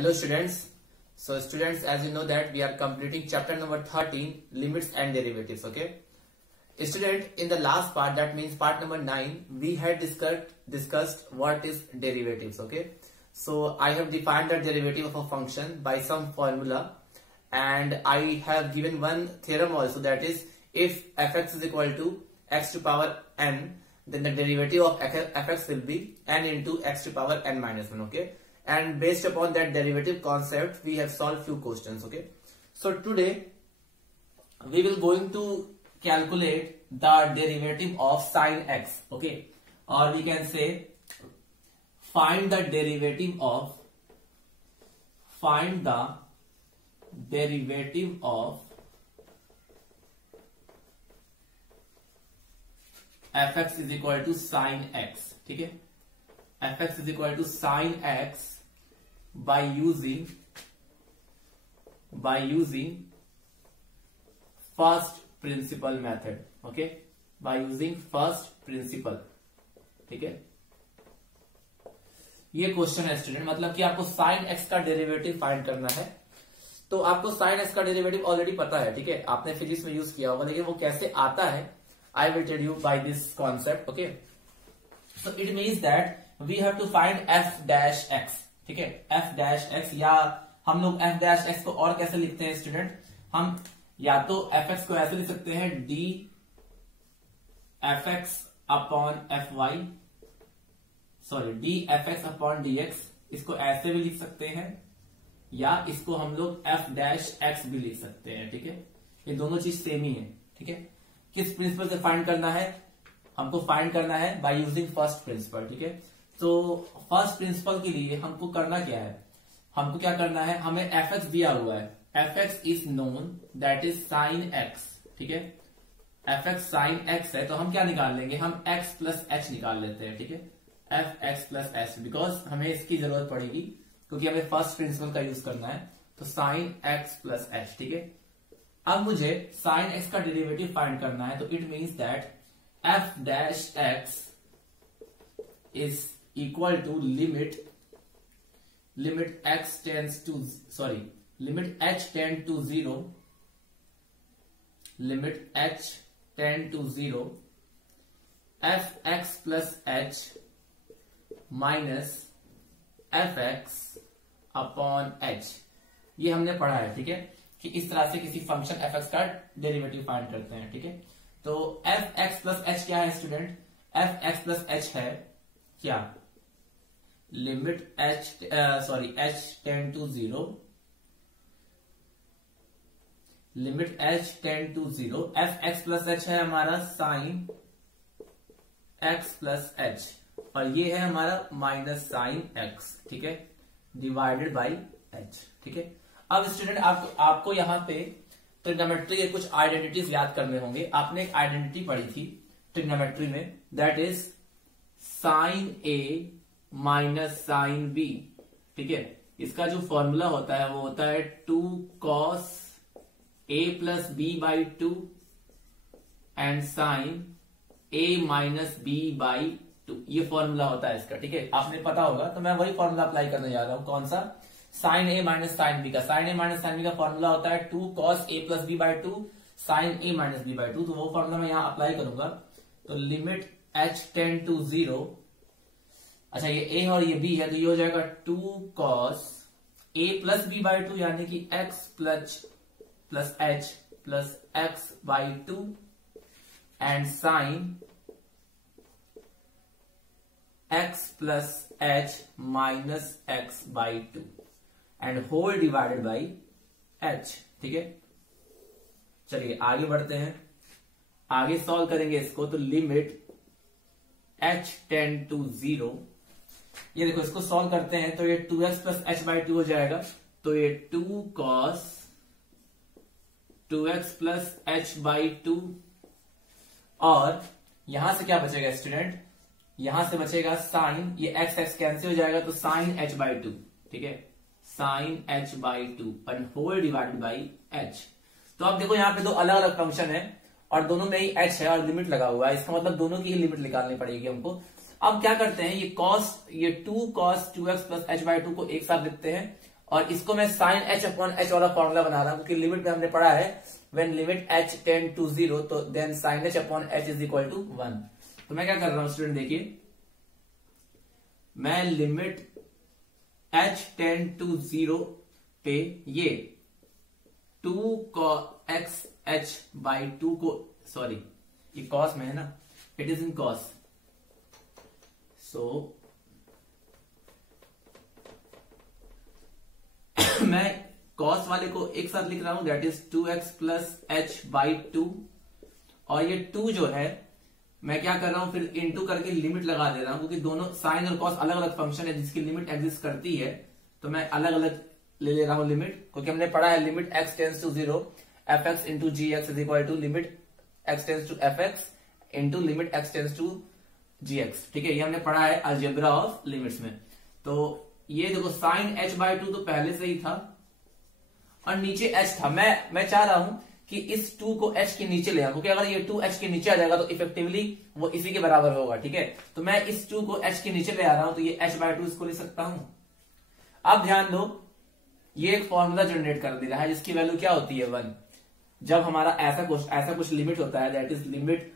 Hello students. So students, as you know that we are completing chapter number 13, limits and derivatives. Okay. Student, in the last part, that means part number 9, we had discussed what is derivatives. Okay. So I have defined the derivative of a function by some formula, and I have given one theorem also, that is if fx is equal to x to power n, then the derivative of fx will be n into x to power n minus 1. Okay. And based upon that derivative concept, we have solved few questions. Okay. So today we will going to calculate the derivative of sine x. Okay. Or we can say find the derivative of fx is equal to sine x. ठीक है. fx is equal to sine x by using first principle method. Okay, by using first principle. ठीक है. ये question है student, मतलब कि आपको sign x का डेरिवेटिव फाइंड करना है. तो आपको साइन एक्स का डेरिवेटिव ऑलरेडी पता है. ठीक है, आपने फिजिक्स में यूज किया होगा, लेकिन वो कैसे आता है I will tell you by this concept. Okay, so it means that we have to find f dash x. ठीक है, एफ डैश एक्स, या हम लोग एफ डैश एक्स को और कैसे लिखते हैं स्टूडेंट, हम या तो एफ एक्स को ऐसे लिख सकते हैं d f x upon f y, sorry d f x upon d x, इसको ऐसे भी लिख सकते हैं, या इसको हम लोग एफ डैश एक्स भी लिख सकते हैं. ठीक है, ये दोनों चीज सेम ही है. ठीक है, किस प्रिंसिपल से फाइंड करना है, हमको फाइंड करना है बाय यूजिंग फर्स्ट प्रिंसिपल. ठीक है, तो फर्स्ट प्रिंसिपल के लिए हमको करना क्या है, हमको क्या करना है, हमें एफ एक्स दिया हुआ है, F x is known that is sine x. ठीक है, एफ एक्स साइन एक्स है, तो हम क्या निकाल लेंगे, हम एक्स प्लस एच निकाल लेते हैं. ठीक है, F x plus H, because हमें इसकी जरूरत पड़ेगी क्योंकि हमें फर्स्ट प्रिंसिपल का यूज करना है. तो साइन एक्स प्लस एच. ठीक है, अब मुझे साइन एक्स का डेरिवेटिव फाइंड करना है, तो it means that f dash x is equal to limit h tend to 0 f x plus h minus f x upon h. ये हमने पढ़ा है. ठीक है, कि इस तरह से किसी फंक्शन एफ एक्स का डेरिवेटिव फाइंड करते हैं. ठीक है, तो एफ एक्स प्लस एच क्या है student, f x plus h है क्या, limit h tend to 0 limit h tend to 0 f x plus h है हमारा साइन एक्स प्लस एच, और ये है हमारा माइनस साइन एक्स. ठीक है, डिवाइडेड बाई एच. ठीक है, अब स्टूडेंट आपको यहां पे ट्रिग्नोमेट्री के कुछ आइडेंटिटीज याद करने होंगे. आपने एक आइडेंटिटी पढ़ी थी ट्रिग्नोमेट्री में, that is sine a minus sine b. ठीक है, इसका जो फॉर्मूला होता है वो होता है 2 cos a plus b by 2 and sine a minus b by 2. ये फॉर्मूला होता है इसका. ठीक है, आपने पता होगा, तो मैं वही फॉर्मूला अप्लाई करने जा रहा हूं. कौन सा, sine a minus sine b का. Sine a minus sine b का फॉर्मूला होता है 2 cos a plus b by 2 sine a minus b by 2. तो वो फॉर्मूला मैं यहां अप्लाई करूंगा. तो लिमिट h टेंड टू 0, अच्छा ये a और ये b है, तो ये हो जाएगा 2 cos a plus b by 2, यानी कि x plus h plus x by 2 and sine x plus h minus x by 2 and whole divided by h. ठीक है, चलिए आगे बढ़ते हैं, आगे सॉल्व करेंगे इसको. तो लिमिट h टेंड टू 0, ये देखो इसको सॉल्व करते हैं, तो ये 2x प्लस एच बाई 2 हो जाएगा. तो ये 2 cos 2x plus H by 2, और यहां से क्या बचेगा स्टूडेंट, यहां से बचेगा साइन, ये x x कैंसिल हो जाएगा, तो साइन h बाई 2. ठीक है, sine h by 2 and whole divided by h. तो अब देखो यहाँ पे दो अलग अलग फंक्शन है और दोनों में ही h है और लिमिट लगा हुआ है, इसका मतलब दोनों की ही लिमिट निकालनी पड़ेगी हमको. अब क्या करते हैं, ये 2 cos 2x plus h by 2 को एक साथ लिखते हैं और इसको मैं साइन एच अपॉन एच वाला फॉर्मूला बना रहा हूं, क्योंकि लिमिट में हमने पढ़ा है when limit h tend to 0 तो then sine h upon h is equal to 1। तो मैं क्या कर रहा हूं स्टूडेंट, देखिए मैं लिमिट एच टेंड टू 0 पे ये 2 एक्स एच बाई 2 को, सॉरी ये कॉस में है ना, इट इज इन कॉस, सो मैं कॉस वाले को एक साथ लिख रहा हूं, that is 2x plus H by 2, और ये 2 जो है मैं क्या कर रहा हूं फिर इनटू करके लिमिट लगा दे रहा हूं, क्योंकि दोनों साइन और कॉस अलग अलग फंक्शन है जिसकी लिमिट एग्जिस्ट करती है, तो मैं अलग अलग ले रहा हूं लिमिट, क्योंकि हमने पढ़ा है limit x tends to 0 f x into g x is equal to limit x tends to f x into limit x tends to g x. ठीक है, ये हमने पढ़ा है अलजेब्रा ऑफ लिमिट्स में। तो ये देखो साइन h बाई 2 तो पहले से ही था और नीचे h था, मैं चाह रहा हूं कि इस 2 को h के नीचे ले आऊं, क्योंकि अगर ये 2 h के नीचे आ जाएगा तो इफेक्टिवली वो इसी के बराबर होगा। ठीक है, तो मैं इस 2 को h के नीचे ले आ रहा हूं, तो ये h बाई 2 इसको ले सकता हूं। अब ध्यान दो, ये एक फॉर्मूला जनरेट कर दे रहा है जिसकी वैल्यू क्या होती है 1। जब हमारा ऐसा कुछ लिमिट होता है, that is limit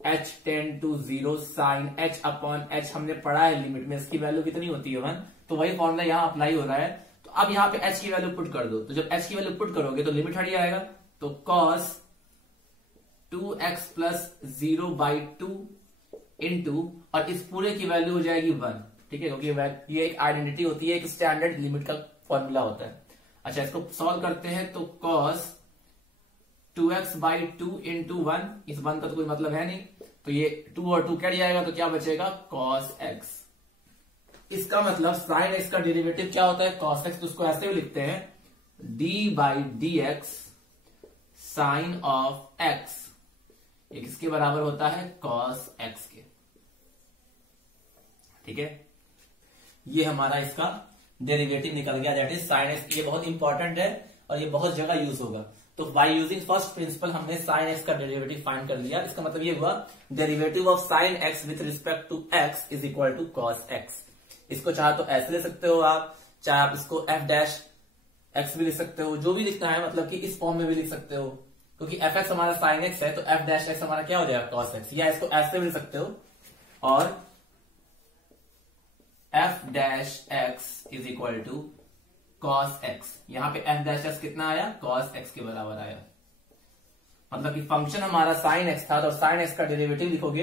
h tend to 0 sine h upon h, हमने पढ़ा है लिमिट में इसकी वैल्यू कितनी होती है 1, तो वही फॉर्मूला यहां अप्लाई हो रहा है। तो अब यहां पे h की वैल्यू पुट कर दो, तो जब h की वैल्यू पुट करोगे तो लिमिट हट जाएगा, तो cos 2x plus 0 by 2 into, और इस पूरे की वैल्यू हो जाएगी 1। ठीक है, क्योंकि ये एक आइडेंटिटी होती है, एक स्टैंडर्ड लिमिट का फॉर्मूला होता है। अच्छा, इसको सॉल्व करते हैं, तो cos 2x बाई 2 इंटू 1, इस 1 का तो कोई मतलब है नहीं, तो ये 2 और 2 कट जाएगा, तो क्या बचेगा cos x। इसका मतलब साइन x का डेरिवेटिव क्या होता है cos x, तो उसको ऐसे भी लिखते हैं d by d x sine of x, ये किसके बराबर होता है cos x के। ठीक है, ये हमारा इसका डेरिवेटिव निकल गया, दैट इज साइन x। ये बहुत इंपॉर्टेंट है और ये बहुत जगह यूज होगा। तो बाय यूजिंग फर्स्ट प्रिंसिपल हमने साइन x का डेरिवेटिव फाइंड कर लिया। इसका मतलब ये हुआ derivative of sine x with respect to x is equal to cos x। इसको चाहे तो ऐसे ले सकते हो आप, चाहे आप इसको f डैश x भी लिख सकते हो, जो भी लिखना है, मतलब कि इस फॉर्म में भी लिख सकते हो, क्योंकि f x हमारा साइन x है तो f डैश x हमारा क्या हो जाएगा cos x, या इसको ऐसे भी लिख सकते हो, और f dash x is equal to cos x। यहां पे f डैश x कितना आया, cos x के बराबर आया। मतलब कि फंक्शन हमारा sin x था, तो sin x का डेरिवेटिव लिखोगे,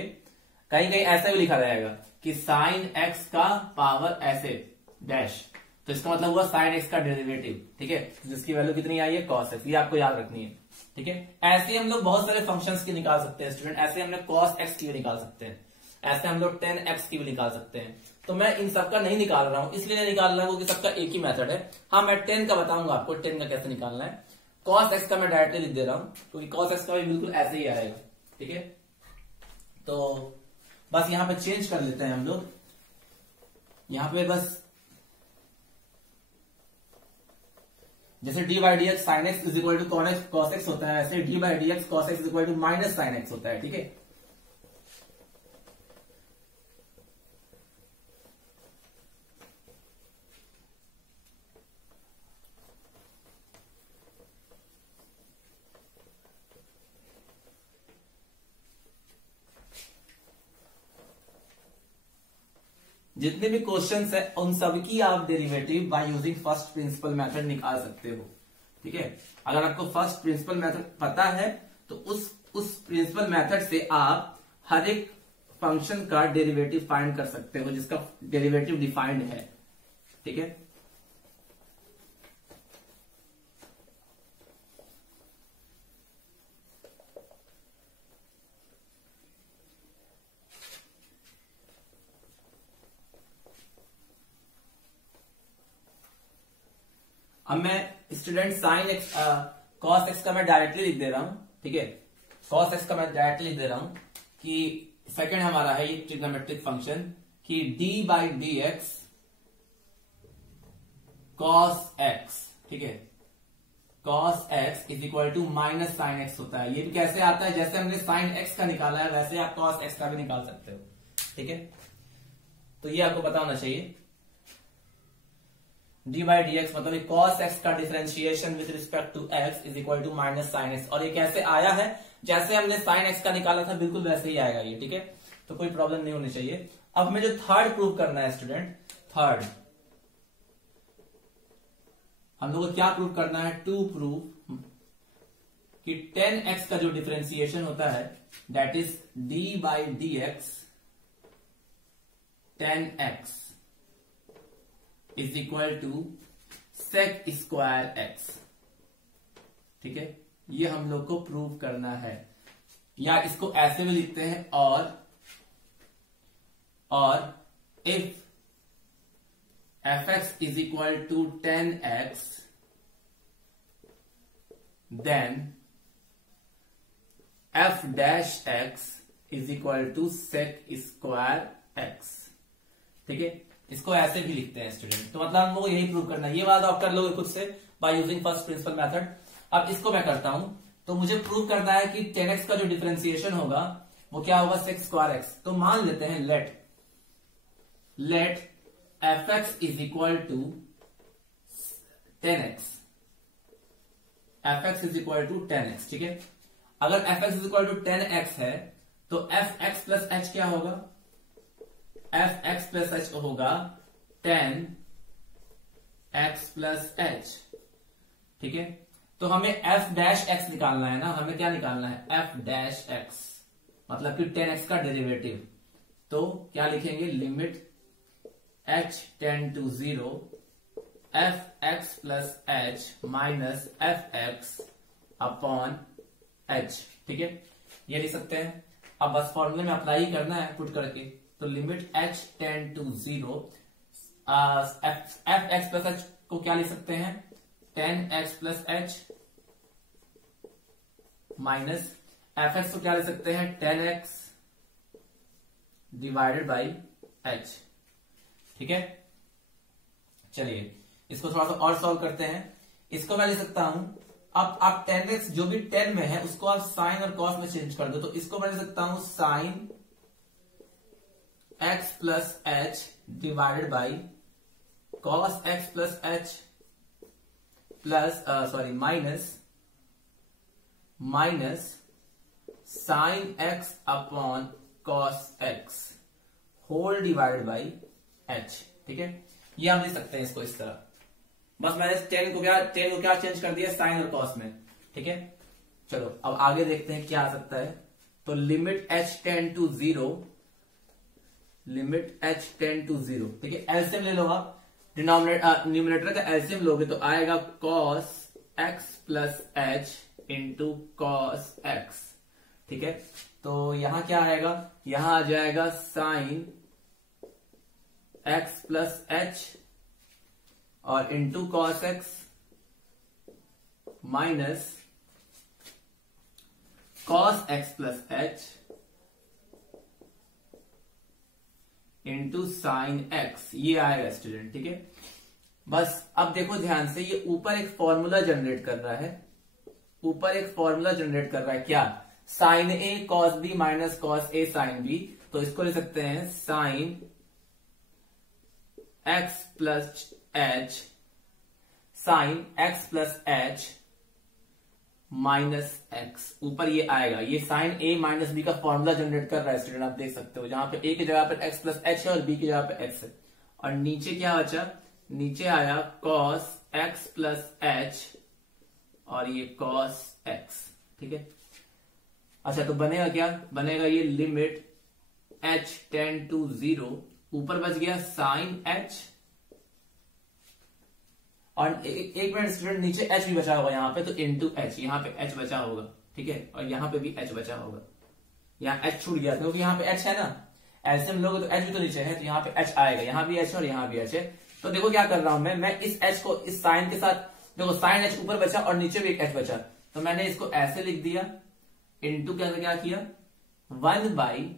कहीं कहीं ऐसा भी लिखा रहेगा कि sin x का पावर ऐसे डैश, तो इसका मतलब हुआ sin x का डेरिवेटिव। ठीक है, जिसकी वैल्यू कितनी आई है cos x, ये आपको याद रखनी है। ठीक है, ऐसे हम लोग बहुत सारे फंक्शंस की निकाल सकते हैं स्टूडेंट, ऐसे हमने cos x की भी निकाल सकते हैं, ऐसे हम लोग 10x की भी निकाल सकते हैं। तो मैं इन सबका नहीं निकाल रहा हूं, इसलिए नहीं निकाल रहा हूं क्योंकि सबका एक ही मेथड है। हाँ, मैं 10 का बताऊंगा आपको 10 का कैसे निकालना है। cos x का मैं डायरेक्टली लिख दे रहा हूं, क्योंकि cos x का भी बिल्कुल ऐसे ही आएगा। ठीक है, तो बस यहां पे चेंज कर लेते हैं हम लोग, यहां पे बस जैसे d by d x sine x is equal to cos x होता है, ऐसे d by d x cos x is equal to minus sine x होता है। ठीक है, जितने भी क्वेश्चंस है उन सबकी आप derivative bye using first principle method निकाल सकते हो। ठीक है, अगर आपको फर्स्ट प्रिंसिपल मेथड पता है तो उस प्रिंसिपल मेथड से आप हर एक फंक्शन का डेरिवेटिव फाइंड कर सकते हो जिसका डेरिवेटिव डिफाइंड है। ठीक है, अब मैं student sine x cos x का मैं डायरेक्टली लिख दे रहा हूं। ठीक है, cos x का मैं डायरेक्टली लिख दे रहा हूं कि सेकंड हमारा है ये ट्रिग्नोमेट्रिक फंक्शन कि d by d x cos x। ठीक है, cos x is equal to minus sine x होता है। ये भी कैसे आता है, जैसे हमने साइन x का निकाला है वैसे आप cos x का भी निकाल सकते हो। ठीक है, तो ये आपको पता होना चाहिए। डी बाई डी एक्स मतलब कॉस एक्स का differentiation with respect to x is equal to minus sine x. और ये कैसे आया है, जैसे हमने साइन एक्स का निकाला था बिल्कुल वैसे ही आएगा ये, ठीक है, तो कोई प्रॉब्लम नहीं होनी चाहिए। अब हमें जो थर्ड प्रूव करना है स्टूडेंट, थर्ड हम लोग को क्या प्रूव करना है, टू प्रूव कि 10x का जो डिफरेंशिएशन होता है that is d by d x 10x is equal to sec square x. ठीक है, ये हम लोग को प्रूव करना है, या इसको ऐसे भी लिखते हैं और if fx is equal to 10x then f dash x is equal to sec square x। ठीक है, इसको ऐसे भी लिखते हैं स्टूडेंट। तो मतलब हम लोग यही प्रूव करना है, ये वाला आप कर लोगे खुद से bye using first principle method. अब इसको मैं करता हूं, तो मुझे प्रूव करना है कि 10x का जो डिफरेंशिएशन होगा वो क्या होगा, सेक स्क्वायर x। तो मान लेते हैं let fx is equal to 10x, fx is equal to 10x। ठीक है, अगर fx is equal to 10x है तो fx प्लस h क्या होगा, fx प्लस h होगा 10x प्लस h। ठीक है, तो हमें f डैश x निकालना है ना, हमें क्या निकालना है, f डैश x मतलब कि 10x का डेरिवेटिव। तो क्या लिखेंगे, limit h tend to 0 fx plus h minus fx upon h। ठीक है, ये लिख सकते हैं। अब बस फॉर्मूले में अप्लाई करना है पुट करके, तो limit h tend to 0 fx plus h को क्या लिख सकते हैं, 10x plus h minus fx को क्या लिख सकते हैं, 10x डिवाइडेड बाई h। ठीक है, चलिए इसको थोड़ा सा और सॉल्व करते हैं। इसको मैं लिख सकता हूं, अब आप 10x जो भी 10 में है उसको आप साइन और कॉस में चेंज कर दो, तो इसको मैं लिख सकता हूं sine x plus h divided by cos x plus h plus minus sine x upon cos x whole divided by h। ठीक है, ये हम लिख सकते हैं इसको इस तरह। बस मैंने 10 को क्या चेंज कर दिया साइन और कॉस में। ठीक है, चलो अब आगे देखते हैं क्या आ सकता है। तो limit h tend to 0, limit h tend to 0। ठीक है, एलसीएम ले लो आप, न्यूमरेटर का एलसीएम लोगे तो आएगा cos x plus h into cos x। ठीक है, तो यहां क्या आएगा, यहां आ जाएगा साइन x प्लस h और into cos x minus cos x plus h into sine x, ये आएगा स्टूडेंट। ठीक है, बस अब देखो ध्यान से, ये ऊपर एक फॉर्मूला जनरेट कर रहा है, ऊपर एक फॉर्मूला जनरेट कर रहा है क्या, sine a cos b minus cos a sine b। तो इसको लिख सकते हैं sine x plus h sine x plus h minus x, ऊपर ये आएगा, ये साइन a माइनस b का फॉर्मूला जनरेट कर रहा है स्टूडेंट। आप देख सकते हो जहां पे a की जगह पर x प्लस h है और b की जगह पर x है, और नीचे क्या बचा, नीचे आया cos x प्लस h और ये cos x। ठीक है, अच्छा तो बनेगा क्या, बनेगा ये लिमिट h टेंड टू 0, ऊपर बच गया साइन h और एक मिनट स्टूडेंट नीचे h भी बचा होगा यहाँ पे, तो इंटू h, यहाँ पे h बचा होगा। ठीक है, और यहाँ पे भी h बचा होगा, यहाँ h छूट गया क्योंकि यहाँ पे h है ना, एलसीएम लोगे तो h भी तो नीचे है, तो यहाँ पे h आएगा, यहाँ भी h है और यहाँ भी h है। तो देखो क्या कर रहा हूं मैं इस h को इस साइन के साथ, देखो साइन h ऊपर बचा और नीचे भी एक h बचा, तो मैंने इसको ऐसे लिख दिया, इंटू क्या किया 1 बाई,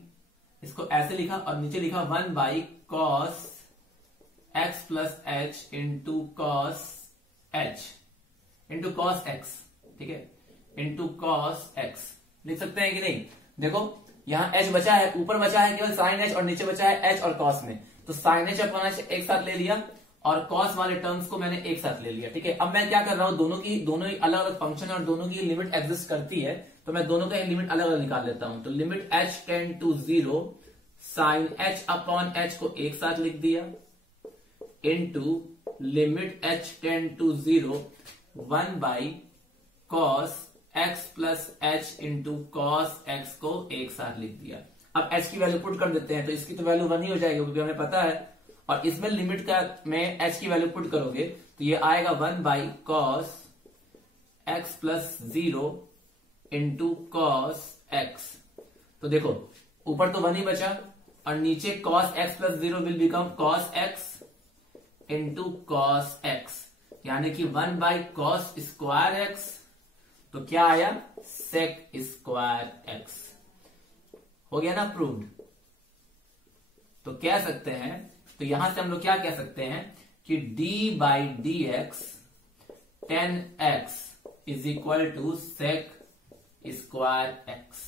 इसको ऐसे लिखा और नीचे लिखा 1 by cos x plus h into cos h into cos x। ठीक है, इंटू कॉस x लिख सकते हैं कि नहीं, देखो यहाँ h बचा है, ऊपर बचा है केवल साइन h और नीचे बचा है h और कॉस में, तो साइन h अपॉन h एक साथ ले लिया और कॉस वाले टर्म्स को मैंने एक साथ ले लिया, ठीक है। अब मैं क्या कर रहा हूं, दोनों ही अलग अलग फंक्शन और दोनों की लिमिट एग्जिस्ट करती है, तो मैं दोनों का लिमिट अलग अलग निकाल लेता हूं। तो limit h tend to 0 sine h upon h को एक साथ लिख दिया, into limit h tend to 0 1 by cos x plus h into cos x को एक साथ लिख दिया। अब h की वैल्यू पुट कर देते हैं, तो इसकी तो वैल्यू 1 ही हो जाएगी क्योंकि हमें पता है, और इसमें लिमिट का में h की वैल्यू पुट करोगे तो ये आएगा 1 by cos x plus 0 into cos x। तो देखो ऊपर तो 1 ही बचा और नीचे cos x plus 0 will become cos x into cos x, यानी कि 1 बाई कॉस स्क्वायर x, तो क्या आया सेक स्क्वायर x। हो गया ना प्रूव्ड। तो कह सकते हैं, तो यहां से हम लोग क्या कह सकते हैं कि d by d x 10x is equal to sec square x।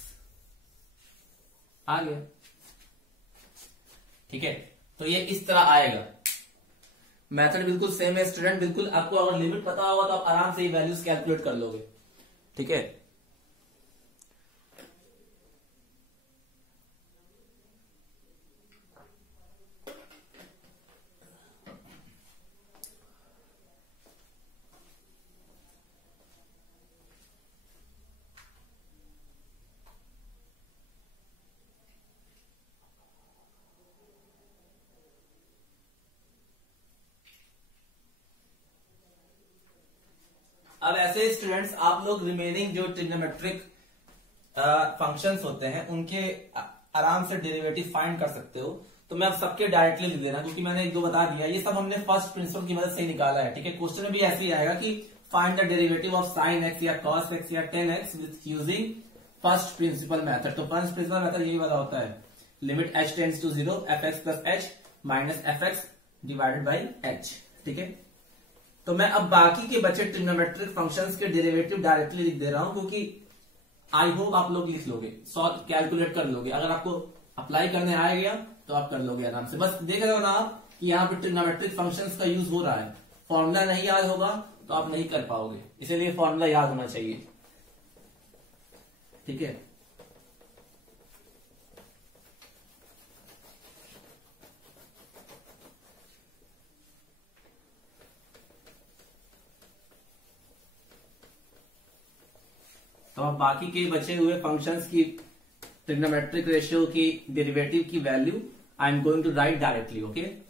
आ गया, ठीक है। तो ये इस तरह आएगा। मेथड बिल्कुल सेम है स्टूडेंट, बिल्कुल आपको अगर लिमिट पता होगा तो आप आराम से ये वैल्यूज कैलकुलेट कर लोगे, ठीक है। अब ऐसे स्टूडेंट्स आप लोग रिमेनिंग जो ट्रिग्नोमेट्रिक फंक्शंस होते हैं उनके आराम से डेरिवेटिव फाइंड कर सकते हो। तो मैं अब सबके डायरेक्टली लिख दे रहा हूं क्योंकि मैंने एक दो बता दिया, ये सब हमने फर्स्ट प्रिंसिपल की मदद से ही निकाला है, ठीक है। क्वेश्चन में भी ऐसे ही आएगा कि find the derivative of sine x या कॉस एक्स या tan x with using first principle method. तो फर्स्ट प्रिंसिपल मेथड यही वाला होता है, limit h tends to 0 f x plus h minus f x divided by h, ठीक है। तो मैं अब बाकी के बचे ट्रिग्नोमेट्रिक फंक्शंस के डेरिवेटिव डायरेक्टली लिख दे रहा हूं क्योंकि आई होप आप लोग लिख लोगे, सॉल्व कैलकुलेट कर लोगे। अगर आपको अप्लाई करने आ गया तो आप कर लोगे आराम से। बस देख रहे हो ना आप कि यहाँ पे ट्रिग्नोमेट्रिक फंक्शंस का यूज हो रहा है। फॉर्मूला नहीं याद होगा तो आप नहीं कर पाओगे, इसीलिए फॉर्मूला याद होना चाहिए, ठीक है। तो अब बाकी के बचे हुए फंक्शंस की ट्रिग्नोमेट्रिक रेशियो की डेरिवेटिव की value I am going to write directly, okay.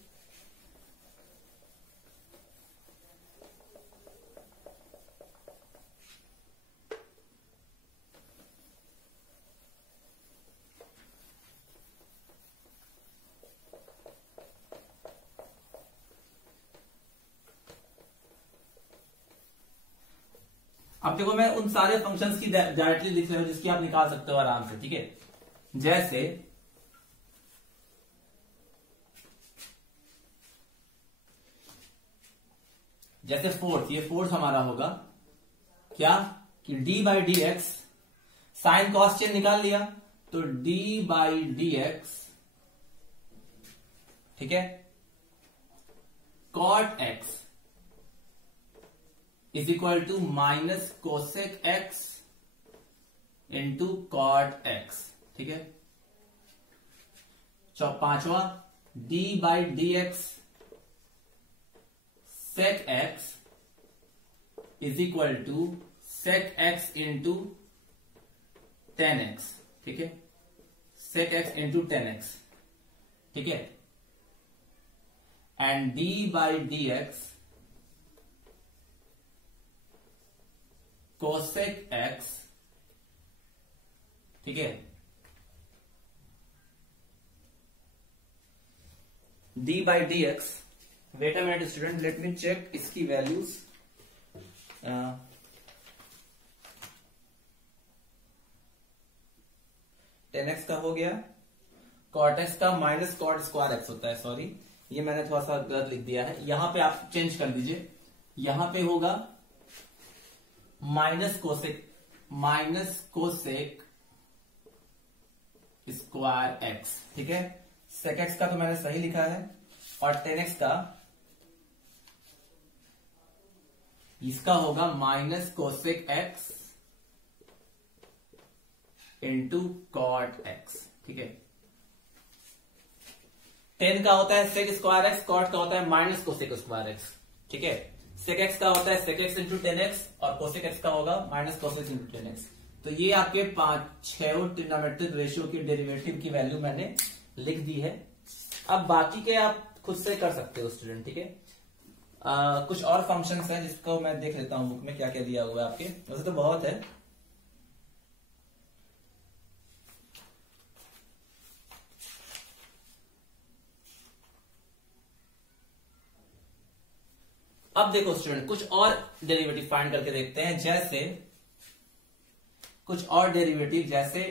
अब देखो मैं उन सारे फंक्शंस की डायरेक्टली लिख रहा हूं जिसकी आप निकाल सकते हो आराम से, ठीक है। जैसे फोर्थ, ये फोर्थ हमारा होगा क्या कि d by d x, sine cos चेन निकाल लिया तो d बाई डी एक्स, ठीक है, cot x is equal to minus cosec x into cot x, ठीक है। पांचवा d by d x sec x is equal to sec x into tan x, ठीक है, sec x into tan x, ठीक है। And d by d x cosec x, ठीक है, d by d x, wait a minute student, let me check इसकी values. Tan x का हो गया, कॉट एक्स का माइनस कॉट स्क्वायर एक्स होता है, सॉरी ये मैंने थोड़ा सा गलत लिख दिया है, यहां पे आप चेंज कर दीजिए, यहां पे होगा माइनस कोसेक स्क्वायर एक्स, ठीक है। सेक एक्स का तो मैंने सही लिखा है और टेन एक्स का इसका होगा minus cosec x into cot x. ठीक है, टेन का होता है सेक स्क्वायर एक्स, कॉट का होता है माइनस कोसेक स्क्वायर एक्स। ठीक है, सेक एक्स का होता है sec x into tan x और कोसेक एक्स का होगा minus cosec into tan x. तो ये आपके 5-6 ट्रिग्नोमेट्रिक रेशियो की डेरिवेटिव की वैल्यू मैंने लिख दी है। अब बाकी के आप खुद से कर सकते हो स्टूडेंट। ठीक है, कुछ और फंक्शंस हैं जिसको मैं देख लेता हूं बुक में क्या क्या दिया हुआ है आपके, वैसे तो बहुत है। अब देखो स्टूडेंट, कुछ और डेरिवेटिव फाइंड करके देखते हैं। जैसे कुछ और डेरिवेटिव, जैसे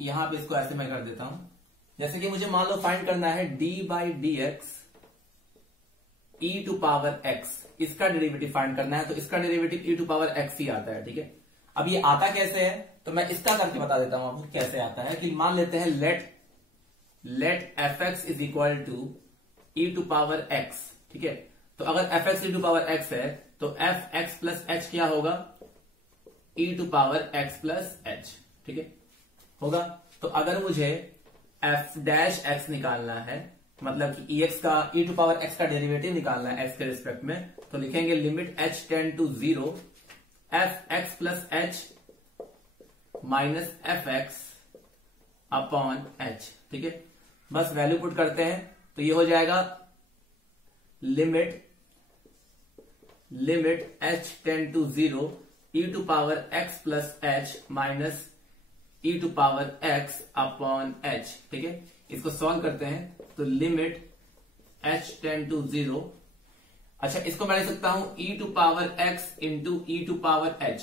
यहां पे इसको ऐसे मैं कर देता हूं। जैसे कि मुझे मान लो फाइंड करना है d by d x e to power x, इसका डेरिवेटिव फाइंड करना है। तो इसका derivative e to power x ही आता है। ठीक है, अब ये आता कैसे है तो मैं इसका करके बता देता हूं आपको कैसे आता है। कि मान लेते हैं let f x is equal to e to power x. ठीक है, तो अगर f x e to power x है तो एफ एक्स प्लस एच क्या होगा, e to power x plus h. ठीक है, होगा। तो अगर मुझे एफ डैश एक्स निकालना है, मतलब कि एक्स का ई टू पावर एक्स का डेरिवेटिव निकालना है एक्स के रिस्पेक्ट में, तो लिखेंगे limit h tend to 0 f x plus h minus f x upon h. ठीक है, बस वैल्यू पुट करते हैं तो ये हो जाएगा limit h tend to 0 e to power x plus h minus e to power x upon h. ठीक है, इसको सॉल्व करते हैं तो लिमिट एच टेंड टू 0, अच्छा इसको मैं लिख सकता हूं e to power x into e to power h,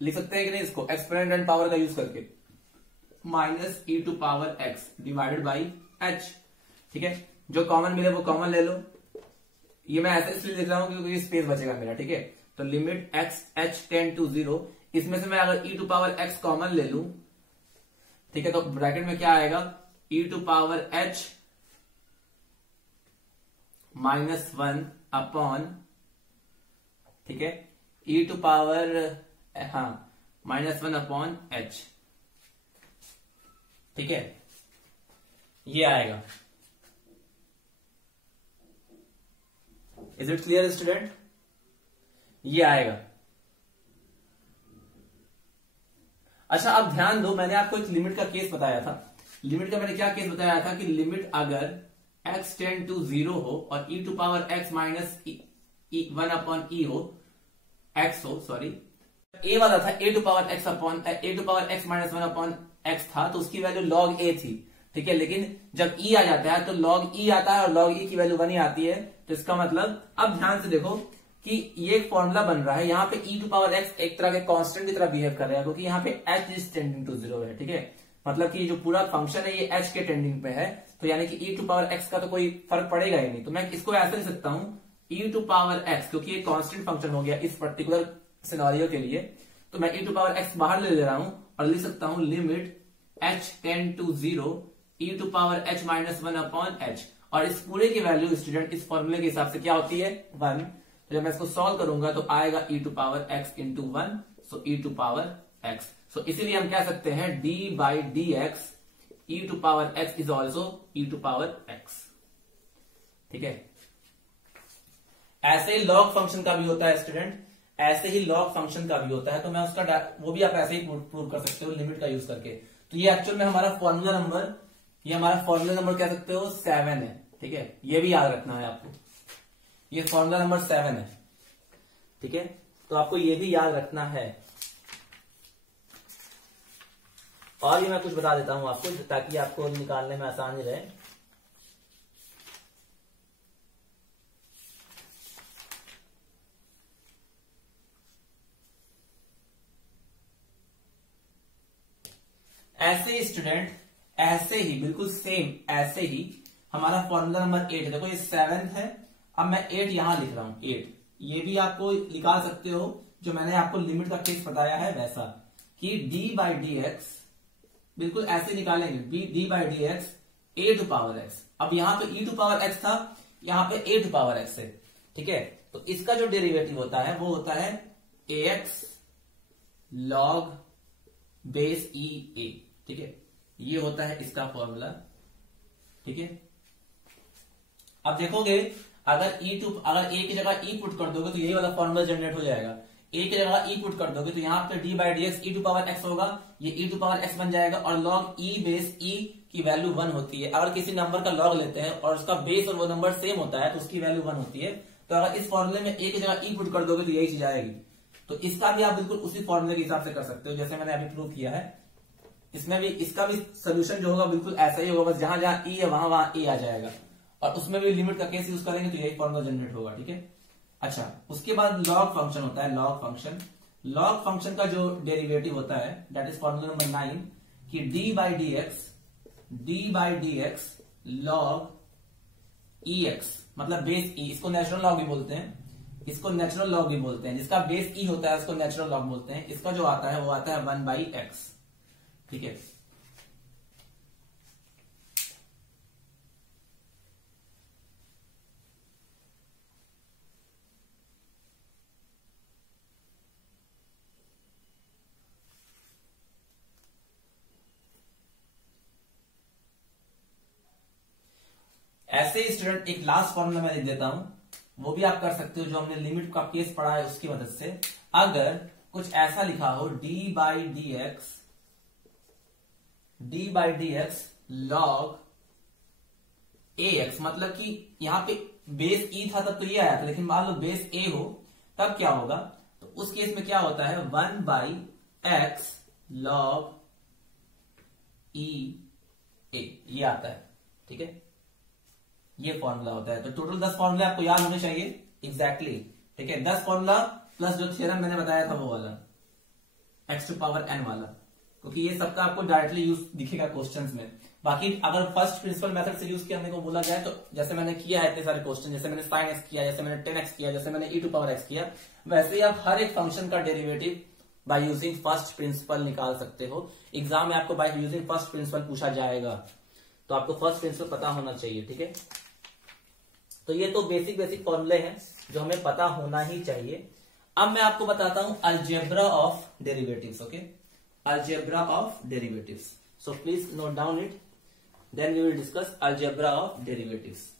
लिख सकते हैं कि नहीं इसको एक्सपोनेंट एंड पावर का यूज करके, minus e to power x divided by h. ठीक है, जो कॉमन मिले वो कॉमन ले लो। ये मैं ऐसे इसलिए लिख रहा हूं क्योंकि स्पेस बचेगा मेरा। ठीक है, तो limit x h tend to 0, इसमें से मैं अगर e to power x common ले लूं, ठीक है, तो ब्रैकेट में क्या आएगा e to power h minus 1 upon, ठीक है, e to power minus 1 upon h. ठीक है, ये आएगा। Is it clear student? ये आएगा। अच्छा अब ध्यान दो, मैंने आपको एक लिमिट का केस बताया था। लिमिट का मैंने क्या केस बताया था कि लिमिट अगर x टेंड टू 0 हो और e to power x minus 1 upon e हो, x हो, सॉरी, a वाला था a to power x minus 1 upon x था, तो उसकी वैल्यू log a थी। ठीक है, लेकिन जब e आ जाता है तो log e आता है और log e की वैल्यू 1 ही आती है। तो इसका मतलब, अब ध्यान से देखो कि ये एक फॉर्मूला बन रहा है, यहाँ पे e टू पावर x एक तरह के कांस्टेंट की तरह बिहेव कर रहा है, क्योंकि यहाँ पे h इज टेंडिंग टू 0 है। ठीक है, मतलब कि जो पूरा फंक्शन है ये h के टेंडिंग पे है, तो यानी कि e टू पावर x का तो कोई फर्क पड़ेगा ही नहीं। तो मैं इसको ऐसे लिख सकता हूं e टू पावर x, क्योंकि ये कांस्टेंट फंक्शन हो गया इस पर्टिकुलर सिनेरियो के लिए, तो मैं e टू पावर x बाहर ले रहा हूं और लिख सकता हूं limit h tend to 0 e to power h minus 1 upon h। और इस पूरे की वैल्यू स्टूडेंट इस फॉर्मूले के हिसाब से क्या होती है 1। तो जब मैं इसको सॉल्व करूंगा तो आएगा e to power x into 1, so e to power x। So इसीलिए हम कह सकते हैं d by d x e to power x is also e to power x। ठीक है, ऐसे ही लॉग फंक्शन का भी होता है स्टूडेंट, ऐसे ही लॉग फंक्शन का भी होता है, तो मैं उसका वो भी आप ऐसे ही प्रूव कर सकते हो लिमिट का यूज करके। तो ये एक्चुअल में हमारा फॉर्मूला नंबर, ये हमारा फॉर्मूला नंबर कह सकते हो 7 है। ठीक है, ये भी याद रखना है आपको, ये फॉर्मूला नंबर 7 है। ठीक है, तो आपको ये भी याद रखना है। और भी मैं कुछ बता देता हूं आपको ताकि आपको निकालने में आसानी रहे। ऐसे ही स्टूडेंट, ऐसे ही बिल्कुल सेम ऐसे ही हमारा फॉर्मूला नंबर 8 है। देखो ये 7 है, अब मैं 8 यहां लिख रहा हूं 8। ये भी आपको निकाल सकते हो, जो मैंने आपको लिमिट का केस बताया है वैसा, कि d बाई डी एक्स बिल्कुल ऐसे निकालेंगे, d by d x a to power x. अब यहां पे e टू पावर x था, यहां पे a टू पावर x है, ठीक है। तो इसका जो डेरिवेटिव होता है वो होता है ax log बेस ई ए, ठीक है। ये होता है इसका फॉर्मूला, ठीक है। अब देखोगे अगर अगर ए की जगह ई पुट कर दोगे तो यही वाला फॉर्मूला जनरेट हो जाएगा। ए की जगह ई पुट कर दोगे तो यहाँ पे d by d x e to power x होगा, ये ई टू पावर एक्स बन जाएगा और लॉग ई बेस ई की वैल्यू 1 होती है। अगर किसी नंबर का लॉग लेते हैं और उसका बेस और वो नंबर सेम होता है तो उसकी वैल्यू 1 होती है। तो अगर इस फॉर्मूले में ए की जगह ई पुट कर दोगे तो यही चीज आएगी। तो इसका भी आप बिल्कुल उसी फॉर्मूले के हिसाब से कर सकते हो जैसे मैंने अभी प्रूव किया है। इसमें भी इसका भी सोल्यूशन जो होगा बिल्कुल ऐसा ही होगा, बस जहां जहां ई है वहां वहां ए आ जाएगा और उसमें भी लिमिट का केस यूज करेंगे तो यही फॉर्मूला जनरेट होगा, ठीक है। अच्छा, उसके बाद लॉग फंक्शन होता है। लॉग फंक्शन का जो डेरिवेटिव होता है दैट इज फॉर्मूला नंबर 9 कि D by d x log E x, मतलब बेस ई, इसको नेचुरल लॉग भी बोलते हैं, जिसका बेस ई होता है उसको नेचुरल लॉग बोलते हैं। इसका जो आता है वो आता है 1 बाई एक्स, ठीक है। ऐसे ही स्टूडेंट एक लास्ट फॉर्मूला मैं लिख देता हूं, वो भी आप कर सकते हो जो हमने लिमिट का केस पढ़ा है उसकी मदद से। अगर कुछ ऐसा लिखा हो D by d x log A x, मतलब कि यहां पे बेस ई था तब तो ये आया था, लेकिन मान लो बेस ए हो तब क्या होगा, तो उस केस में क्या होता है 1 बाई एक्स लॉग ई ए, ये आता है, ठीक है। ये फॉर्मूला होता है। तो टोटल 10 फॉर्मूले आपको याद होने चाहिए एग्जैक्टली, ठीक है। 10 फॉर्मूला प्लस जो थ्योरम मैंने बताया था वो वाला x टू पावर n वाला, क्योंकि ये सबका आपको डायरेक्टली यूज दिखेगा क्वेश्चंस में। बाकी अगर फर्स्ट प्रिंसिपल मेथड से यूज करने को बोला जाए तो जैसे मैंने किया है इतने सारे क्वेश्चन, जैसे मैंने sin x किया, जैसे मैंने 10x किया, जैसे मैंने e टू पावर x किया, वैसे ही आप हर एक फंक्शन का derivative bye using first principal निकाल सकते हो। एग्जाम में आपको बाय यूजिंग फर्स्ट प्रिंसिपल पूछा जाएगा, तो आपको फर्स्ट प्रिंसिपल पता होना चाहिए, ठीक है। तो ये तो बेसिक फॉर्मूले हैं जो हमें पता होना ही चाहिए। अब मैं आपको बताता हूं algebra of derivatives, okay, algebra of derivatives. So please note down it, then we will discuss algebra of derivatives.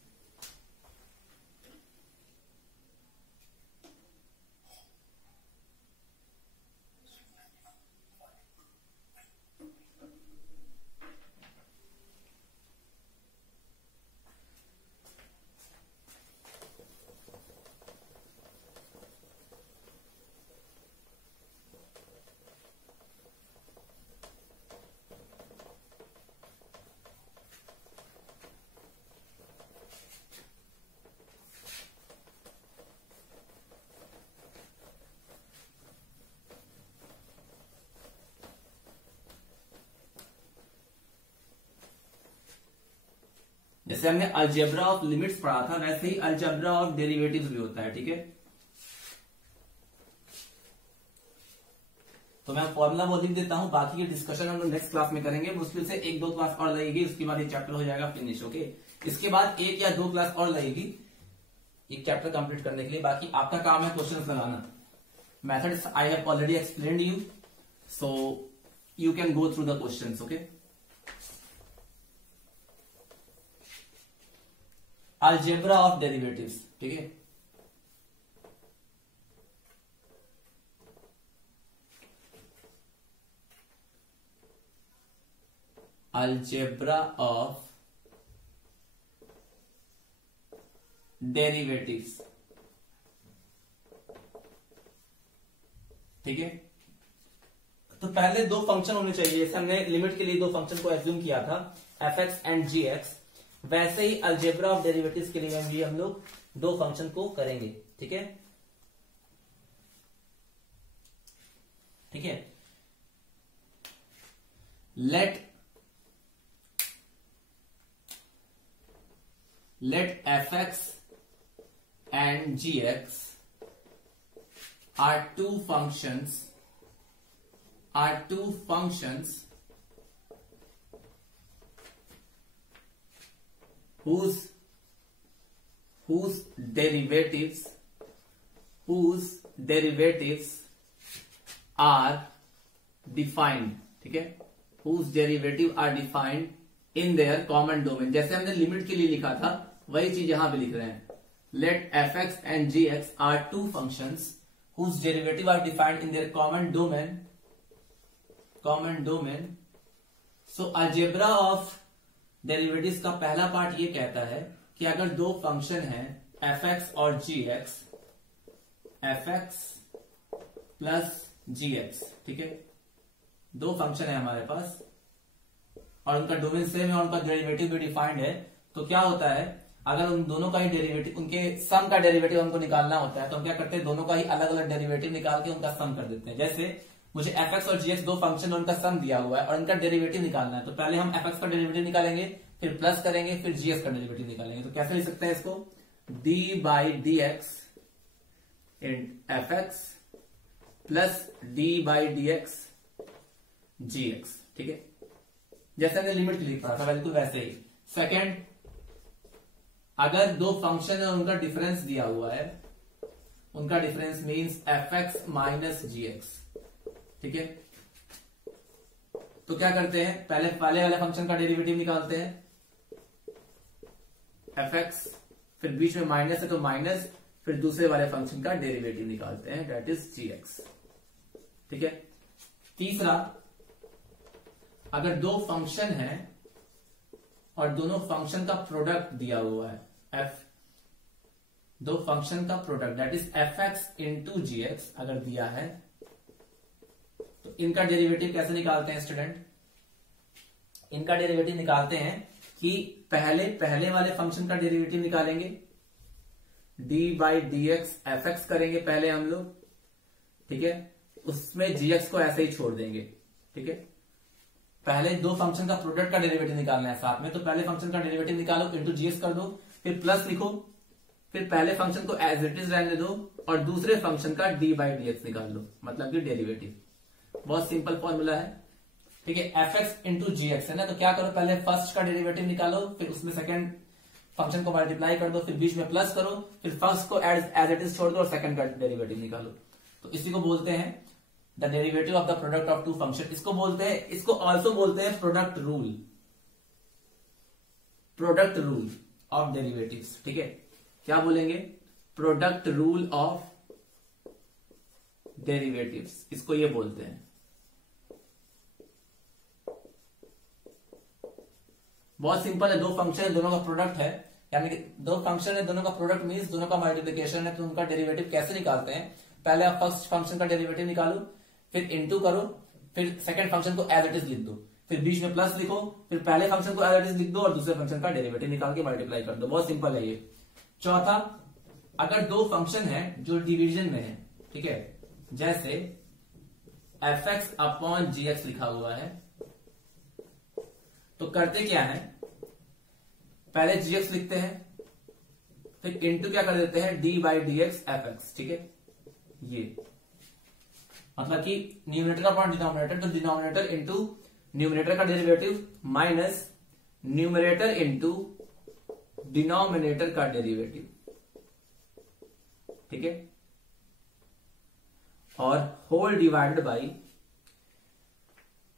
जैसे हमने अलजेब्रा ऑफ लिमिट्स पढ़ा था वैसे ही अलजेब्रा ऑफ डेरिवेटिव्स भी होता है, ठीक है। तो मैं फॉर्मूला वो लिख देता हूं, बाकी की डिस्कशन हम लोग नेक्स्ट क्लास में करेंगे। मुश्किल से 1-2 क्लास और लगेगी, उसके बाद ये चैप्टर हो जाएगा फिनिश, ओके। इसके बाद 1 या 2 क्लास और लगेगी एक चैप्टर कंप्लीट करने के लिए। बाकी आपका काम है क्वेश्चंस लगाना। Methods I have already explained you, so you can go through the questions, okay. Algebra of derivatives, ठीक है। अलजेब्रा ऑफ डेरिवेटिव्स, ठीक है। तो पहले 2 फंक्शन होने चाहिए, जैसे हमने लिमिट के लिए 2 फंक्शन को एज्यूम किया था f(x) एंड g(x), वैसे ही अलजेब्रा ऑफ डेरिवेटिव्स के लिए भी हम लोग 2 फंक्शन को करेंगे, ठीक है, ठीक है। let f(x) and g(x) are two functions whose whose derivatives are defined, ठीक है, whose derivative are defined in their common domain। जैसे हमने लिमिट के लिए लिखा था वही चीज यहां पे लिख रहे हैं। Let fx and gx are two functions whose derivative are defined in their common domain। So algebra of derivatives का पहला पार्ट ये कहता है कि अगर दो फंक्शन हैं fx और gx, fx प्लस gx, ठीक है, दो फंक्शन है हमारे पास और उनका डोमेन सेम है और उनका डेरिवेटिव भी डिफाइंड है, तो क्या होता है, अगर उन दोनों का ही डेरिवेटिव, उनके सम का डेरिवेटिव हमको निकालना होता है तो हम क्या करते हैं, दोनों का ही अलग अलग डेरिवेटिव निकाल के उनका सम कर देते हैं। जैसे मुझे fx और gx दो फंक्शन उनका सम दिया हुआ है और इनका डेरिवेटिव निकालना है, तो पहले हम fx का डेरिवेटिव निकालेंगे, फिर प्लस करेंगे, फिर gx का डेरिवेटिव निकालेंगे। तो कैसे लिख सकते हैं इसको, d by dx in fx plus d by dx gx, ठीक है, जैसे हमने लिमिट के लिए पढ़ा था बिल्कुल वैसे ही। सेकेंड, अगर दो फंक्शन है उनका डिफरेंस दिया हुआ है, उनका difference means fx minus gx, ठीक है, तो क्या करते हैं, पहले वाले फंक्शन का डेरिवेटिव निकालते हैं fx, फिर बीच में माइनस है तो माइनस, फिर दूसरे वाले फंक्शन का डेरिवेटिव निकालते हैं दैट इज gx, ठीक है। तीसरा, अगर दो फंक्शन है और दोनों फंक्शन का प्रोडक्ट दिया हुआ है f, दो फंक्शन का product that is fx into gx अगर दिया है, तो इनका डेरिवेटिव कैसे निकालते हैं स्टूडेंट, इनका डेरिवेटिव निकालते हैं कि पहले वाले फंक्शन का डेरिवेटिव निकालेंगे, d बाई dx fx करेंगे पहले हम लोग, ठीक है, उसमें gx को ऐसे ही छोड़ देंगे, ठीक है। पहले दो फंक्शन का प्रोडक्ट का डेरिवेटिव निकालना है साथ में, तो पहले फंक्शन का डेरिवेटिव निकालो, इंटू जीएस कर दो, फिर प्लस लिखो, फिर पहले फंक्शन को एज इट इज रहने दो और दूसरे फंक्शन का डी बाई डी एक्स निकाल लो, मतलब कि डेरिवेटिव। बहुत सिंपल फॉर्मूला है, ठीक है। F x into g x है ना, तो क्या करो, पहले फर्स्ट का डेरिवेटिव निकालो, फिर उसमें सेकंड फंक्शन को मल्टीप्लाई कर दो, फिर बीच में प्लस करो, फिर फर्स्ट को एज इट इज छोड़ दो और सेकंड का डेरिवेटिव निकालो। तो इसी को बोलते हैं the derivative of the product of two function. इसको बोलते हैं, इसको ऑल्सो बोलते हैं product rule, product rule of derivatives, ठीक है। क्या बोलेंगे, प्रोडक्ट रूल ऑफ डेरिवेटिव्स, इसको ये बोलते हैं। बहुत सिंपल है, दो फंक्शन है, दोनों का प्रोडक्ट है, यानी कि दो फंक्शन है, दोनों का प्रोडक्ट मींस दोनों का मल्टीप्लिकेशन है, तो उनका डेरिवेटिव कैसे निकालते हैं, पहले आप फर्स्ट फंक्शन का डेरिवेटिव निकालो, फिर इनटू करो, फिर सेकंड फंक्शन को एज इट इज लिख दो, फिर बीच में प्लस लिखो, फिर पहले फंक्शन को एज इट इज लिख दो और दूसरे फंक्शन का डेरिवेटिव निकाल के मल्टीप्लाई कर दो। बहुत सिंपल है ये। चौथा, अगर दो फंक्शन है जो डिवीजन में है, ठीक है, जैसे F x upon g x लिखा हुआ है, तो करते क्या है, पहले जी एक्स लिखते हैं, फिर इंटू क्या कर देते हैं, D by d x F x, ठीक है। ये मतलब कि न्यूमरेटर अपॉन डिनोमिनेटर, तो डिनोमिनेटर इंटू न्यूमरेटर का derivative minus numerator into denominator का डेरिवेटिव, ठीक है, और होल डिवाइडेड बाई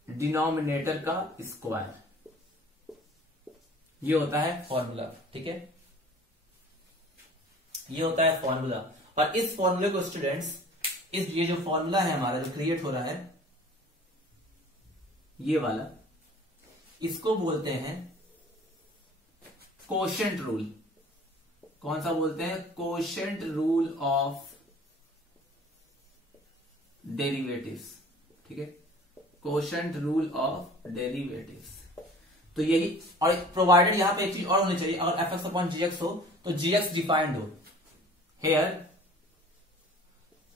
डिनोमिनेटर का स्क्वायर। ये होता है फॉर्मूला, ठीक है, ये होता है फॉर्मूला। और इस फॉर्मूले को स्टूडेंट्स, ये जो फॉर्मूला है हमारा जो क्रिएट हो रहा है, ये वाला, इसको बोलते हैं कोशेंट रूल। कौन सा बोलते हैं, कोशेंट रूल ऑफ डेरिवेटिव्स, ठीक है, कोशेंट रूल ऑफ डेरिवेटिव्स। तो यही, और प्रोवाइडेड यहां पे एक चीज और होनी चाहिए, अगर f x upon g x हो तो जी एक्स डिफाइंड हो, here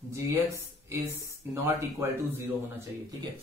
gx is not equal to 0 होना चाहिए, ठीक है,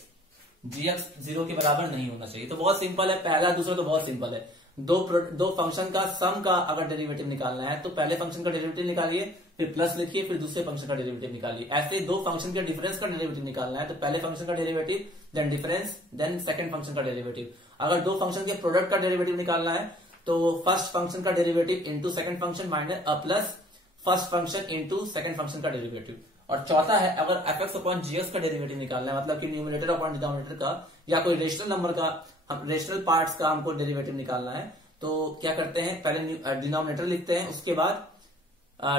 gx 0 के बराबर नहीं होना चाहिए। तो बहुत सिंपल है, पहला दूसरा तो बहुत सिंपल है। दो फंक्शन का सम का अगर डेरिवेटिव निकालना है तो पहले फंक्शन का डेरिवेटिव निकालिए, फिर प्लस लिखिए, फिर दूसरे फंक्शन का डेरिवेटिव निकालिए। ऐसे दो फंक्शन के डिफरेंस का डेरिवेटिव निकालना है तो पहले फंक्शन का derivative, then difference, then second function का डेरिवेटिव। अगर दो फंक्शन के प्रोडक्ट का डेरिवेटिव निकालना है तो फर्स्ट फंक्शन का derivative into second function minus plus first function into second function का डेरिवेटिव। और चौथा है अगर fx अपॉन gx का डेरिवेटिव निकालना है, मतलब कि न्यूमरेटर अपॉन डिनोमिनेटर का या कोई रेशनल नंबर का, रेशनल पार्ट्स का हमको डेरिवेटिव निकालना है, तो क्या करते हैं, पहले डिनोमिनेटर लिखते हैं, उसके बाद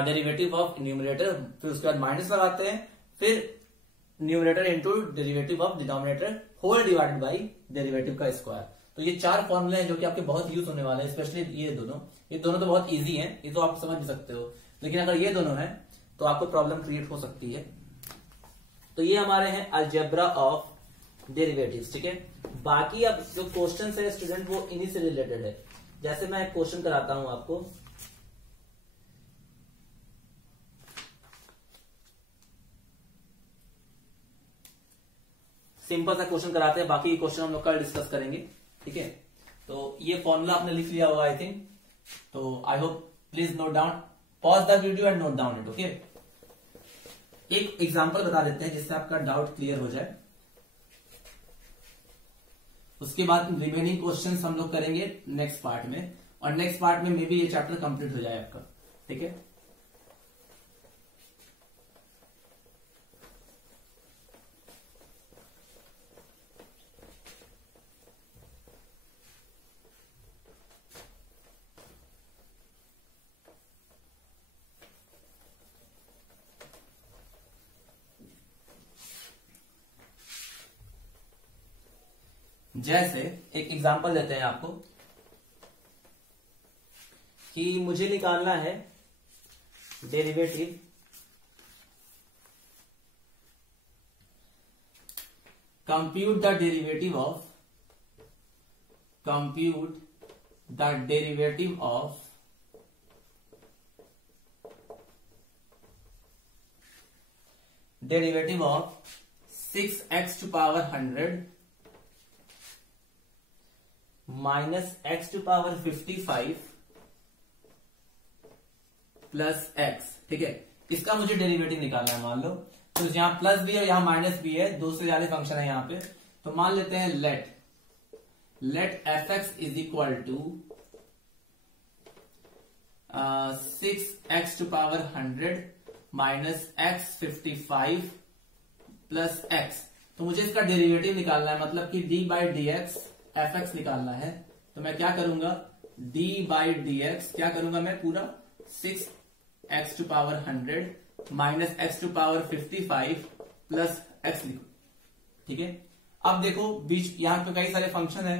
डेरिवेटिव ऑफ न्यूमरेटर, फिर उसके बाद माइनस लगाते हैं, फिर numerator into derivative of denominator whole divided by derivative का स्क्वायर। तो ये 4 फॉर्मूले हैं जो कि आपके बहुत यूज होने वाले हैं, स्पेशली ये दोनों तो बहुत इजी हैं, ये तो आप समझ भी सकते हो, लेकिन अगर ये दोनों हैं तो आपको प्रॉब्लम क्रिएट हो सकती है। तो ये हमारे हैं अलजेब्रा ऑफ डेरिवेटिव्स, ठीक है। बाकी अब जो क्वेश्चन है स्टूडेंट वो इन्हीं से रिलेटेड है। जैसे मैं एक क्वेश्चन कराता हूं आपको, सिंपल सा क्वेश्चन कराते हैं, बाकी क्वेश्चन हम लोग कल डिस्कस करेंगे, ठीक है। तो ये फॉर्मूला आपने लिख लिया होगा आई थिंक, तो I hope please note down, pause the video and note down it, okay. एक एग्जांपल बता देते हैं जिससे आपका डाउट क्लियर हो जाए, उसके बाद रिमेनिंग क्वेश्चंस हम लोग करेंगे नेक्स्ट पार्ट में, और नेक्स्ट पार्ट में मे बी ये चैप्टर कंप्लीट हो जाए आपका, ठीक है। जैसे एक एग्जांपल देते हैं आपको कि मुझे निकालना है derivative compute the derivative of derivative of 6x to power 100 minus x to power 55 plus x, ठीक है। इसका मुझे डेरिवेटिव निकालना है। मान लो तो यहां प्लस भी है, यहां माइनस भी है, 2 से ज्यादा फंक्शन है यहां पे, तो मान लेते हैं let fx is equal to 6x to power 100 minus x 55 plus x। तो मुझे इसका डेरिवेटिव निकालना है, मतलब कि d by d x fx निकालना है। तो मैं क्या करूंगा, d बाई डी एक्स क्या करूंगा मैं, पूरा 6x to power 100 minus x to power 55 plus x लिखो, ठीक है। अब देखो बीच यहां पे कई सारे फंक्शन है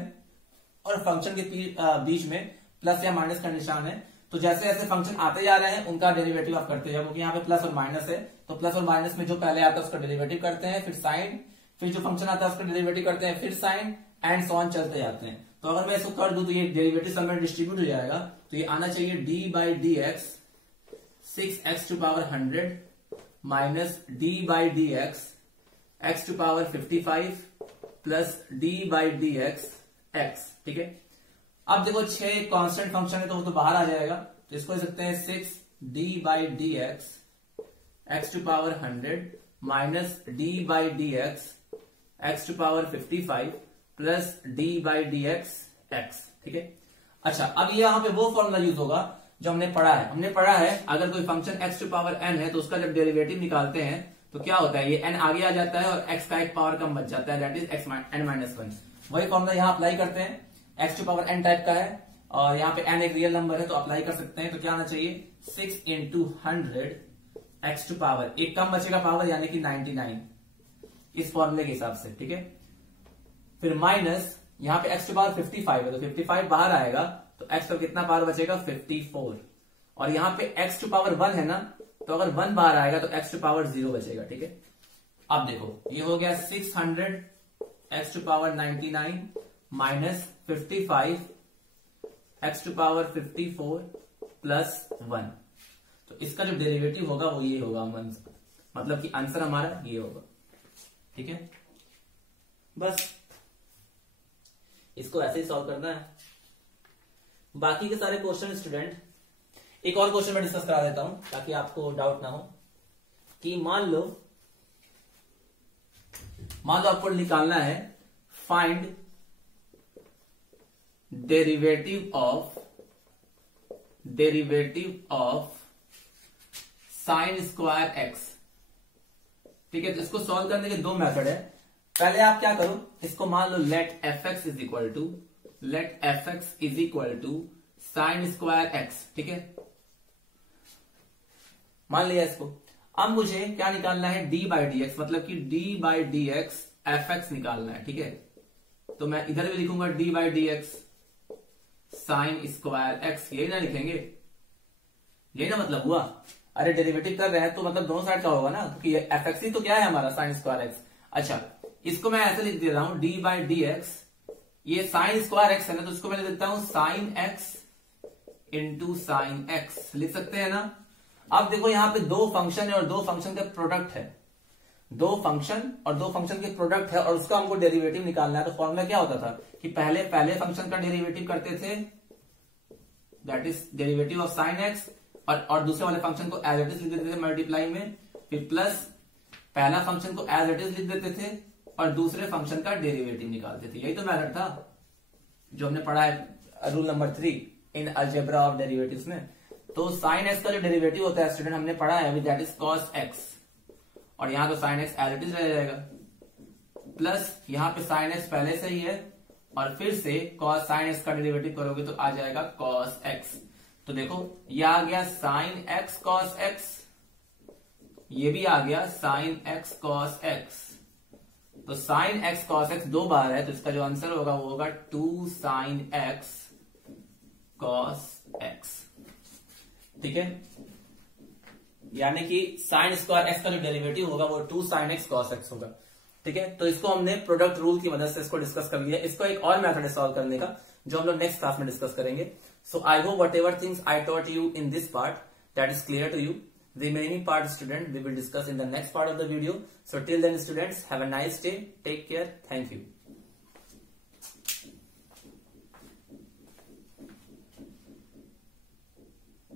और फंक्शन के बीच में प्लस या माइनस का निशान है, तो जैसे जैसे फंक्शन आते जा रहे हैं उनका डेरिवेटिव आप करते जाओ, क्योंकि यहाँ पे प्लस और माइनस है, तो प्लस और माइनस में जो पहले आता है उसका डेरिवेटिव करते हैं, फिर साइन, फिर जो फंक्शन आता है उसका डेरिवेटिव करते हैं, फिर साइन एंड सो ऑन चलते जाते हैं। तो अगर मैं इसको कर दूं तो ये डेरिवेटिव सब में डिस्ट्रीब्यूट हो जाएगा, तो ये आना चाहिए d by d x 6x to power 100 minus d by d x x to power 55 plus d by d x x, ठीक है। अब देखो 6 कांस्टेंट फंक्शन है तो वो तो बाहर आ जाएगा, तो इसको लिख सकते हैं 6d by d x x to power 100 minus d by d x x to power 55 plus d by d x x, ठीक है। अच्छा, अब यहां पे वो फॉर्मूला यूज होगा जो हमने पढ़ा है अगर कोई function x to power n है तो उसका जब डेरिवेटिव निकालते हैं तो क्या होता है, ये n आगे आ जाता है और x का एक पावर कम बच जाता है, that is x n minus 1। वही फॉर्मूला यहां अप्लाई करते हैं, x to power n type का है और यहाँ पे n एक रियल नंबर है तो अप्लाई कर सकते हैं। तो क्या आना चाहिए, 6 इंटू 100 x टू पावर, एक कम बचेगा पावर यानी कि 99 इस फॉर्मूले के हिसाब से, ठीक है। फिर माइनस यहाँ पे x टू पावर 55 है तो 55 बाहर आएगा तो x पर कितना पावर बचेगा 54, और यहाँ पे x टू पावर 1 है ना, तो अगर 1 बाहर आएगा तो x टू पावर 0 बचेगा, ठीक है। अब देखो ये हो गया 600 x to power 99 minus 55 x to power 54 plus 1, तो इसका जो डेरिवेटिव होगा वो ये होगा, मतलब कि आंसर हमारा ये होगा, ठीक है। बस इसको ऐसे ही सॉल्व करना है। बाकी के सारे क्वेश्चन स्टूडेंट, एक और क्वेश्चन मैं डिस्कस करा देता हूं ताकि आपको डाउट ना हो, कि मान लो आपको निकालना है find derivative of derivative of sign square x. ठीक है, तो इसको सॉल्व करने के दो मेथड है। पहले आप क्या करो, इसको मान लो let f x is equal to sine square x. ठीक है, मान लिया इसको। अब मुझे क्या निकालना है, डी बाई डी एक्स, मतलब कि D by d x F x निकालना है। ठीक है, तो मैं इधर भी लिखूंगा D by d x sign square x, यही ना लिखेंगे, यही ना मतलब हुआ। अरे डेरिवेटिव कर रहे हैं तो मतलब दोनों साइड का होगा ना, क्योंकि एफ एक्स ही तो क्या है हमारा, साइन स्क्वायर एक्स। अच्छा, इसको मैं ऐसे लिख दे रहा हूं डी बाई डी एक्स, ये साइन स्क्वायर एक्स है ना, तो इसको मैं लिख देता हूं sine x into sine x, लिख सकते हैं ना। अब देखो यहां पे दो फंक्शन है और दो फंक्शन का प्रोडक्ट है, दो फंक्शन और दो फंक्शन के प्रोडक्ट है, और उसका हमको डेरिवेटिव निकालना है। तो फॉर्मूला क्या होता था कि पहले फंक्शन का डेरिवेटिव करते थे, that is derivative of sine x, और दूसरे वाले फंक्शन को एज इट इज लिख देते थे मल्टीप्लाई में, फिर प्लस पहला फंक्शन को एज इट इज लिख देते थे और दूसरे फंक्शन का डेरिवेटिव निकालते थे। यही तो मेथड था जो हमने पढ़ा है rule number 3 in algebra of derivatives में। तो साइन एक्स का जो डेरिवेटिव होता है स्टूडेंट, हमने पढ़ा है अभी, दैट इज कॉस एक्स, और यहां तो sine x as it is रह जाएगा, प्लस यहां पे साइन एक्स पहले से ही है, और फिर से कॉस साइन एक्स का डेरिवेटिव करोगे तो आ जाएगा कॉस एक्स। तो देखो ये आ गया साइन एक्स कॉस एक्स, ये भी आ गया साइन एक्स कॉस एक्स। तो साइन एक्स कॉस एक्स दो बार है, तो इसका जो आंसर होगा वो होगा 2 साइन एक्स कॉस एक्स। ठीक है, यानी कि साइन स्क्वायर एक्स का जो डेरिवेटिव होगा वो 2 साइन एक्स कॉस एक्स होगा। ठीक है, तो इसको हमने प्रोडक्ट रूल की मदद से इसको डिस्कस कर लिया। इसको एक और मेथड है सॉल्व करने का, जो हम लोग नेक्स्ट क्लास में डिस्कस करेंगे। So I hope whatever things I taught you in this part that is clear to you. The remaining part, student, we will discuss in the next part of the video. So till then, students, have a nice day. Take care. Thank you.